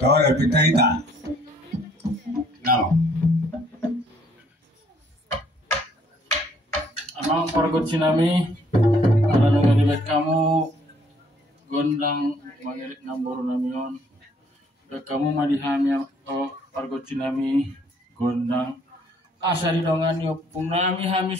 Ahora que está acá. No. Amang pargot sinami, ano nga nibet kamu gondang mangirik namboro namion. Bet kamu madihami pargot sinami gondang asari dongan yopung nami hamis